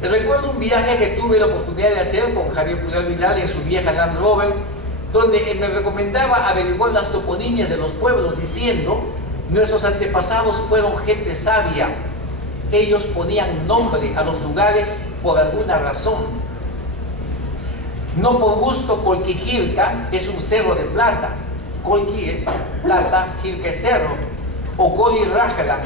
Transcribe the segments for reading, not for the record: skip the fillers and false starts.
Recuerdo un viaje que tuve la oportunidad de hacer con Javier Pulgar Vidal en su vieja Land Rover, donde él me recomendaba averiguar las toponimias de los pueblos diciendo: nuestros antepasados fueron gente sabia, ellos ponían nombre a los lugares por alguna razón, no por gusto. Colqui Jirca es un cerro de plata, Colqui es plata, Jirca es cerro, o Goli Rájala,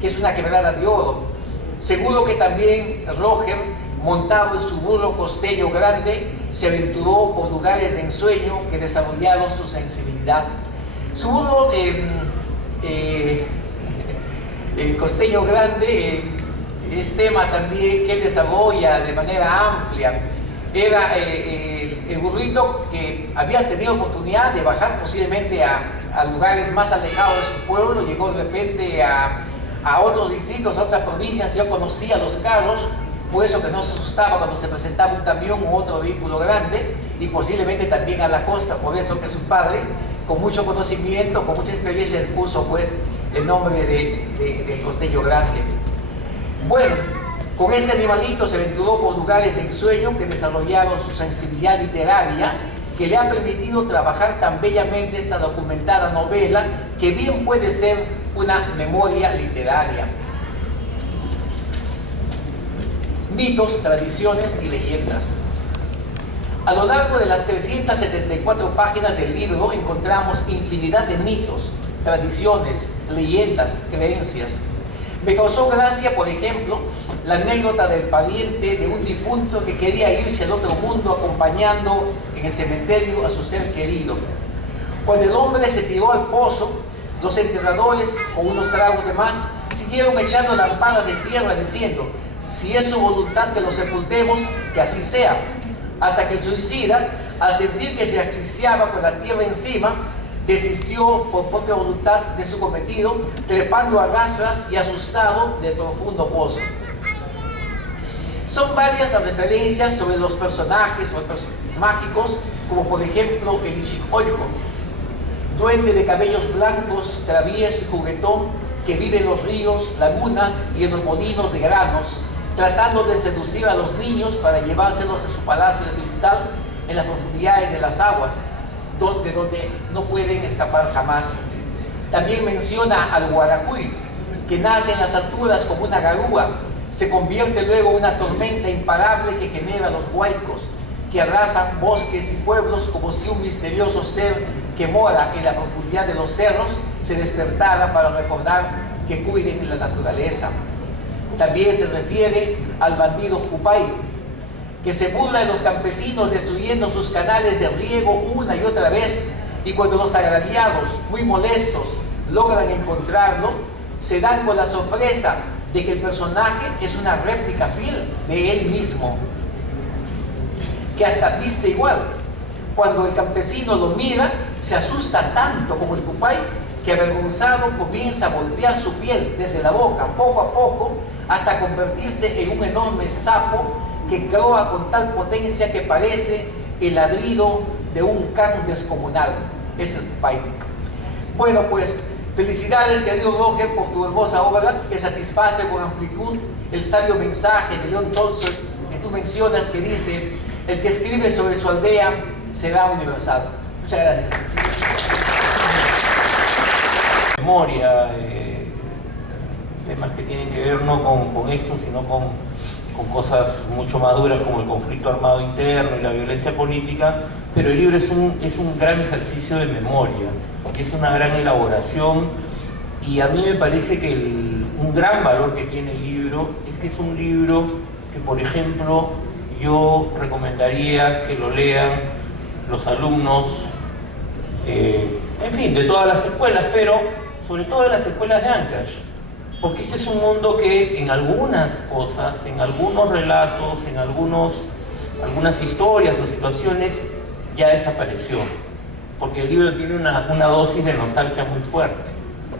que es una quebrada de oro. Seguro que también Roger, montado en su burro costeño grande, se aventuró por lugares de ensueño que desarrollaron su sensibilidad. Su burro costeño grande es tema también que él desarrolla de manera amplia. Era el burrito que había tenido oportunidad de bajar posiblemente a lugares más alejados de su pueblo, llegó de repente a otros distritos, a otras provincias. Yo conocía los carros, por eso que no se asustaba cuando se presentaba un camión u otro vehículo grande, y posiblemente también a la costa, por eso que su padre, con mucho conocimiento, con mucha experiencia, le puso pues el nombre del costeño grande. Bueno, con este animalito se aventuró por lugares de ensueño que desarrollaron su sensibilidad literaria, que le ha permitido trabajar tan bellamente esta documentada novela, que bien puede ser una memoria literaria. Mitos, tradiciones y leyendas. A lo largo de las 374 páginas del libro encontramos infinidad de mitos, tradiciones, leyendas, creencias. Me causó gracia, por ejemplo, la anécdota del pariente de un difunto que quería irse al otro mundo acompañando en el cementerio a su ser querido. Cuando el hombre se tiró al pozo, los enterradores, con unos tragos de más, siguieron echando lampadas de tierra diciendo: si es su voluntad que lo sepultemos, que así sea. Hasta que el suicida, al sentir que se asfixiaba con la tierra encima, desistió por propia voluntad de su cometido, trepando a rastras y asustado del profundo pozo. Son varias las referencias sobre los personajes mágicos, como por ejemplo el Ixicólico, duende de cabellos blancos, travieso y juguetón, que vive en los ríos, lagunas y en los molinos de granos, tratando de seducir a los niños para llevárselos a su palacio de cristal en las profundidades de las aguas, donde no pueden escapar jamás. También menciona al Guaracuy, que nace en las alturas como una garúa, se convierte luego en una tormenta imparable que genera los huaicos, que arrasan bosques y pueblos, como si un misterioso ser que mora en la profundidad de los cerros se despertara para recordar que cuiden la naturaleza. También se refiere al bandido Jupay, que se burla de los campesinos destruyendo sus canales de riego una y otra vez, y cuando los agraviados, muy molestos, logran encontrarlo, se dan con la sorpresa de que el personaje es una réplica fiel de él mismo, que hasta viste igual. Cuando el campesino lo mira, se asusta tanto como el Jupay, que avergonzado comienza a voltear su piel desde la boca, poco a poco, hasta convertirse en un enorme sapo que croa con tal potencia que parece el ladrido de un can descomunal. Es el Jupay. Bueno, pues felicidades, querido Roger, por tu hermosa obra, que satisface con amplitud el sabio mensaje de León Tolstoy que tú mencionas, que dice: el que escribe sobre su aldea será universal. Muchas gracias. Memoria, temas que tienen que ver no con esto, sino con cosas mucho más duras como el conflicto armado interno y la violencia política, pero el libro es un gran ejercicio de memoria, es una gran elaboración, y a mí me parece que un gran valor que tiene el libro es que es un libro que, por ejemplo, yo recomendaría que lo lean los alumnos, en fin, de todas las escuelas, pero sobre todo de las escuelas de Ancash, porque este es un mundo que en algunas cosas, en algunos relatos, en algunas historias o situaciones ya desapareció, porque el libro tiene una dosis de nostalgia muy fuerte.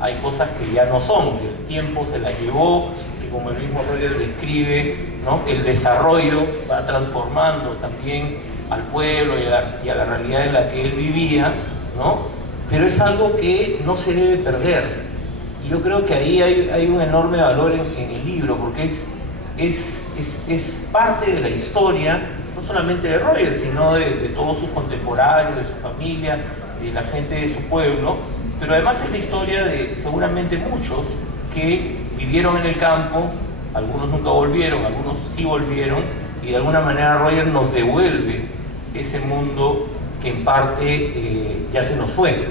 Hay cosas que ya no son, que el tiempo se las llevó, que como el mismo Roger describe, ¿no?, el desarrollo va transformando también al pueblo y a la realidad en la que él vivía, ¿no? Pero es algo que no se debe perder. Y yo creo que ahí hay un enorme valor en el libro, porque es es parte de la historia, no solamente de Roger, sino de todos sus contemporáneos, de su familia, de la gente de su pueblo, pero además es la historia de seguramente muchos que vivieron en el campo, algunos nunca volvieron, algunos sí volvieron, y de alguna manera Roger nos devuelve ese mundo que en parte ya se nos fue.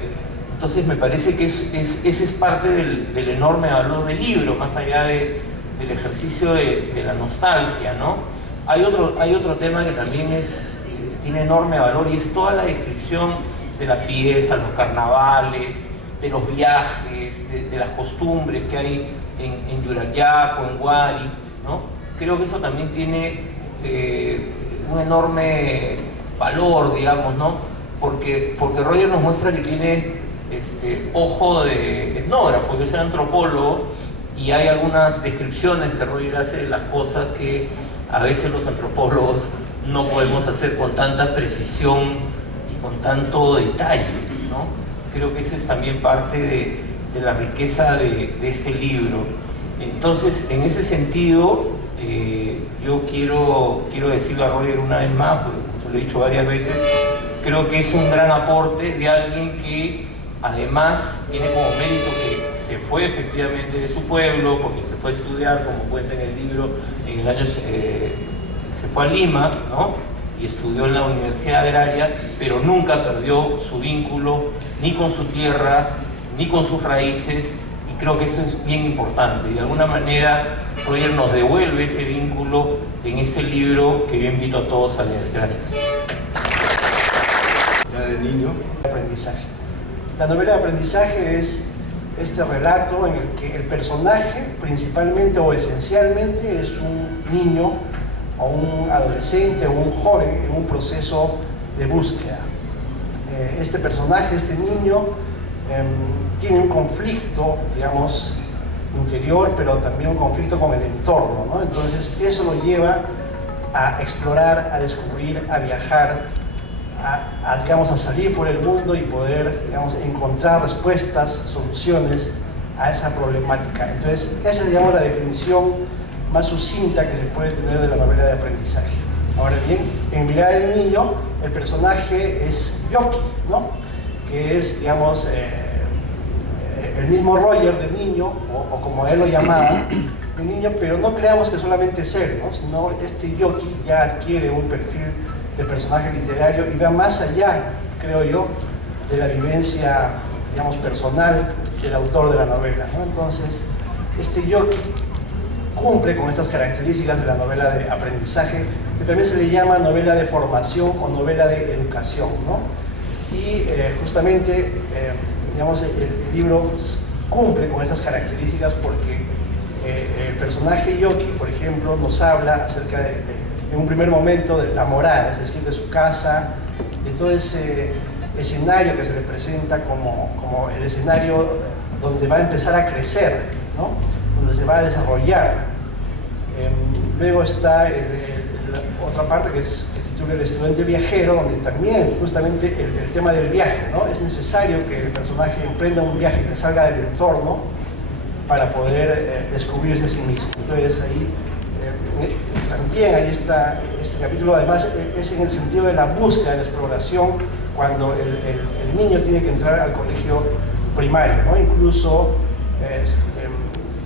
Entonces me parece que ese es parte del enorme valor del libro, más allá del ejercicio de la nostalgia, ¿no? Hay otro tema que también tiene enorme valor, y es toda la descripción de las fiestas, los carnavales, de los viajes, de las costumbres que hay en Yurayaco, en Huari, ¿no? Creo que eso también tiene un enorme valor, digamos, ¿no? Porque Roger nos muestra que tiene ojo de etnógrafo. Yo soy antropólogo y hay algunas descripciones que Roger hace de las cosas que a veces los antropólogos no podemos hacer con tanta precisión y con tanto detalle, ¿no? Creo que esa es también parte de la riqueza de este libro. Entonces, en ese sentido, yo quiero decirle a Roger una vez más, porque se lo he dicho varias veces, creo que es un gran aporte de alguien que además tiene como mérito que se fue efectivamente de su pueblo, porque se fue a estudiar, como cuenta en el libro, en el año se fue a Lima, ¿no? Y estudió en la Universidad Agraria, pero nunca perdió su vínculo ni con su tierra, ni con sus raíces, y creo que esto es bien importante. Y de alguna manera Roger nos devuelve ese vínculo en ese libro que yo invito a todos a leer. Gracias. Ya de niño, aprendizaje. La novela de aprendizaje es este relato en el que el personaje principalmente o esencialmente es un niño o un adolescente o un joven en un proceso de búsqueda. Este personaje, este niño, tiene un conflicto, digamos, interior, pero también un conflicto con el entorno, ¿no? Entonces eso lo lleva a explorar, a descubrir, a viajar, digamos, a salir por el mundo y poder, digamos, encontrar respuestas, soluciones a esa problemática. Entonces esa es, digamos, la definición más sucinta que se puede tener de la novela de aprendizaje. Ahora bien, en Mirada del Niño, el personaje es Yoki, ¿no? Que es, digamos, el mismo Roger de niño, o como él lo llamaba, de niño, pero no creamos que solamente es él, ¿no? Sino este Yoki ya adquiere un perfil de personaje literario y va más allá, creo yo, de la vivencia, digamos, personal del autor de la novela, ¿no? Entonces, este Yoki cumple con estas características de la novela de aprendizaje, que también se le llama novela de formación o novela de educación, ¿no? Y justamente, digamos, el libro cumple con estas características porque el personaje Yoki, por ejemplo, nos habla acerca en un primer momento de la moral, es decir, de su casa, de todo ese escenario que se le presenta como el escenario donde va a empezar a crecer, ¿no? Donde se va a desarrollar. Luego está otra parte que titula El estudiante viajero, donde también justamente el tema del viaje, ¿no? Es necesario que el personaje emprenda un viaje, que salga del entorno para poder descubrirse a sí mismo. Entonces ahí también ahí está, este capítulo además es en el sentido de la búsqueda, de la exploración, cuando el niño tiene que entrar al colegio primario, ¿no? Incluso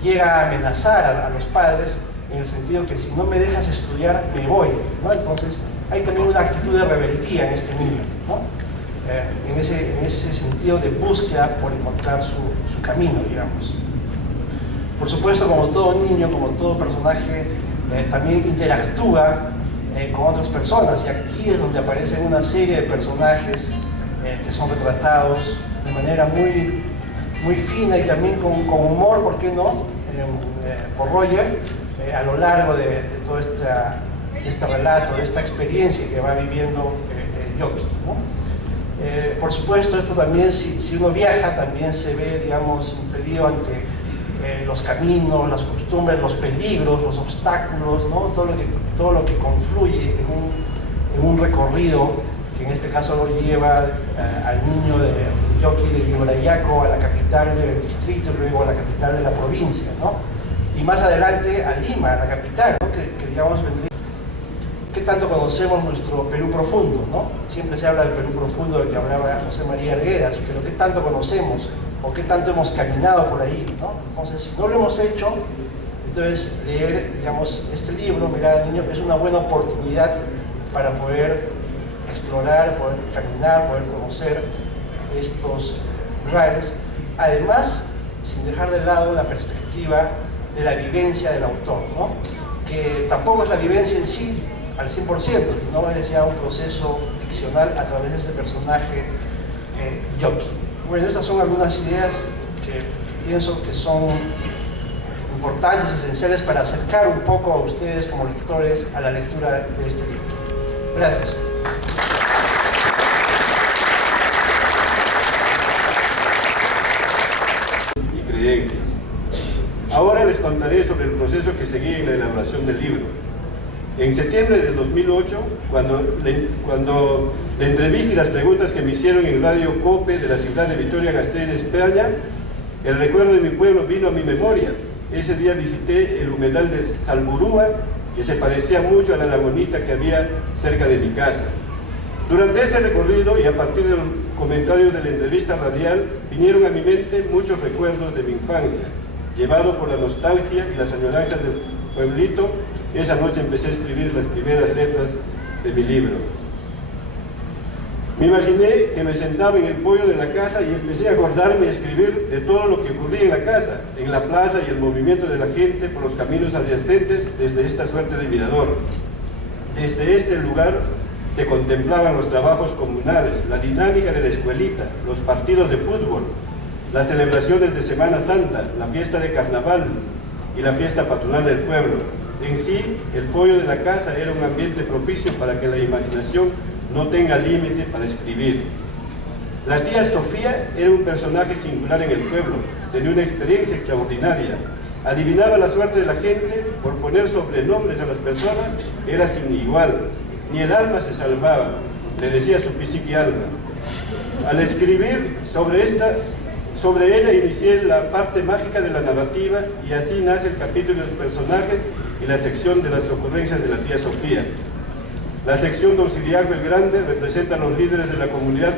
llega a amenazar a los padres en el sentido que si no me dejas estudiar, me voy, ¿no? Entonces hay también una actitud de rebeldía en este niño, ¿no? En ese sentido de búsqueda por encontrar su camino, digamos. Por supuesto, como todo niño, como todo personaje, también interactúa con otras personas, y aquí es donde aparecen una serie de personajes que son retratados de manera muy, muy fina y también con humor, ¿por qué no?, por Roger, a lo largo de todo este relato, de esta experiencia que va viviendo Yoki, ¿no? Por supuesto, esto también, si uno viaja, también se ve, digamos, impedido ante los caminos, las costumbres, los peligros, los obstáculos, ¿no? Todo lo que confluye en un recorrido que en este caso lo lleva al niño de Yoki de Yurayaco a la capital del distrito y luego a la capital de la provincia, ¿no? y más adelante a Lima, a la capital, ¿no? que digamos, ¿qué tanto conocemos nuestro Perú profundo, ¿no? Siempre se habla del Perú profundo del que hablaba José María Arguedas, pero ¿qué tanto conocemos o qué tanto hemos caminado por ahí, ¿no? Entonces, si no lo hemos hecho, entonces leer, digamos, este libro, Mirada de Niño, es una buena oportunidad para poder explorar, poder caminar, poder conocer estos lugares, además, sin dejar de lado la perspectiva de la vivencia del autor, ¿no? Que tampoco es la vivencia en sí al 100%, no es ya un proceso ficcional a través de ese personaje Yoki. Bueno, estas son algunas ideas que pienso que son importantes, esenciales para acercar un poco a ustedes como lectores a la lectura de este libro. Gracias. Y creencias. Ahora les contaré sobre el proceso que seguí en la elaboración del libro. En septiembre del 2008, cuando la entrevista y las preguntas que me hicieron en Radio COPE de la ciudad de Vitoria-Gasteiz, España, el recuerdo de mi pueblo vino a mi memoria. Ese día visité el humedal de Salburúa, que se parecía mucho a la lagunita que había cerca de mi casa. Durante ese recorrido y a partir de los comentarios de la entrevista radial, vinieron a mi mente muchos recuerdos de mi infancia. Llevado por la nostalgia y las añoranzas del pueblito, esa noche empecé a escribir las primeras letras de mi libro. Me imaginé que me sentaba en el poyo de la casa y empecé a acordarme y a escribir de todo lo que ocurría en la casa, en la plaza y el movimiento de la gente por los caminos adyacentes desde esta suerte de mirador. Desde este lugar se contemplaban los trabajos comunales, la dinámica de la escuelita, los partidos de fútbol, las celebraciones de Semana Santa, la fiesta de carnaval y la fiesta patronal del pueblo. En sí, el poyo de la casa era un ambiente propicio para que la imaginación no tenga límite para escribir. La tía Sofía era un personaje singular en el pueblo, tenía una experiencia extraordinaria. Adivinaba la suerte de la gente, por poner sobrenombres a las personas, era sin igual. Ni el alma se salvaba, le decía su psiqui alma. Al escribir sobre ella inicié la parte mágica de la narrativa y así nace el capítulo de los personajes y la sección de las ocurrencias de la tía Sofía. La sección Don Ciriaco el Grande representa a los líderes de la comunidad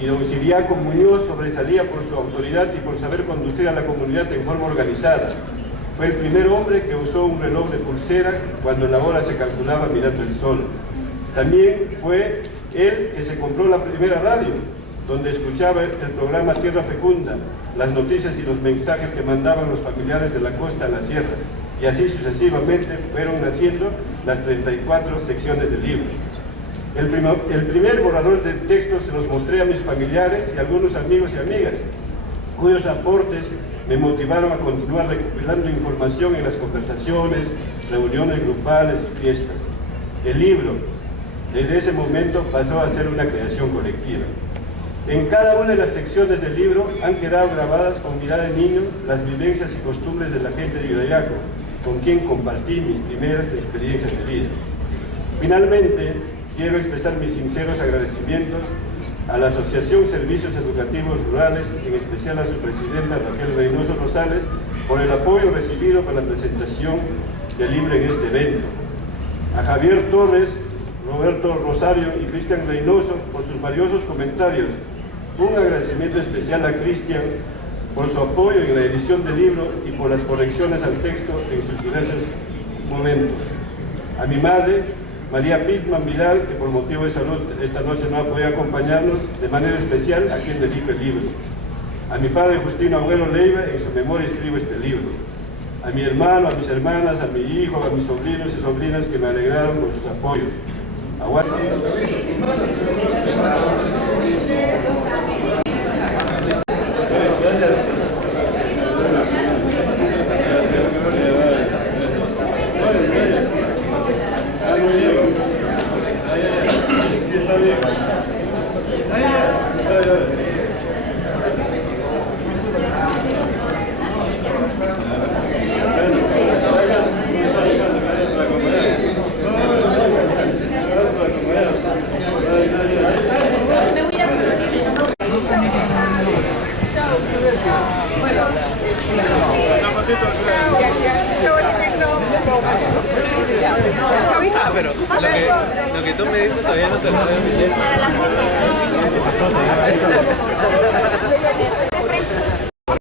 y Don Ciriaco Muñoz sobresalía por su autoridad y por saber conducir a la comunidad en forma organizada. Fue el primer hombre que usó un reloj de pulsera cuando la hora se calculaba mirando el sol. También fue él que se compró la primera radio, donde escuchaba el programa Tierra Fecunda, las noticias y los mensajes que mandaban los familiares de la costa a la sierra. Y así sucesivamente fueron naciendo las 34 secciones del libro. El primer borrador de texto se los mostré a mis familiares y a algunos amigos y amigas, cuyos aportes me motivaron a continuar recopilando información en las conversaciones, reuniones grupales y fiestas. El libro, desde ese momento, pasó a ser una creación colectiva. En cada una de las secciones del libro han quedado grabadas con mirada de niño las vivencias y costumbres de la gente de Yoyaco, con quien compartí mis primeras experiencias de vida. Finalmente, quiero expresar mis sinceros agradecimientos a la Asociación Servicios Educativos Rurales, en especial a su presidenta Raquel Reynoso Rosales, por el apoyo recibido para la presentación del libro en este evento. A Javier Torres, Roberto Rosario y Cristian Reynoso por sus valiosos comentarios. Un agradecimiento especial a Cristian por su apoyo en la edición del libro y por las correcciones al texto en sus diversos momentos. A mi madre, María Pitman Vidal, que por motivo de salud esta noche no ha podido acompañarnos, de manera especial a quien dedico el libro. A mi padre Justino Agüero Leiva, en su memoria escribo este libro. A mi hermano, a mis hermanas, a mi hijo, a mis sobrinos y sobrinas que me alegraron con sus apoyos. Aguante. Bueno, Ah, pero lo que tú me dices todavía no se lo debe.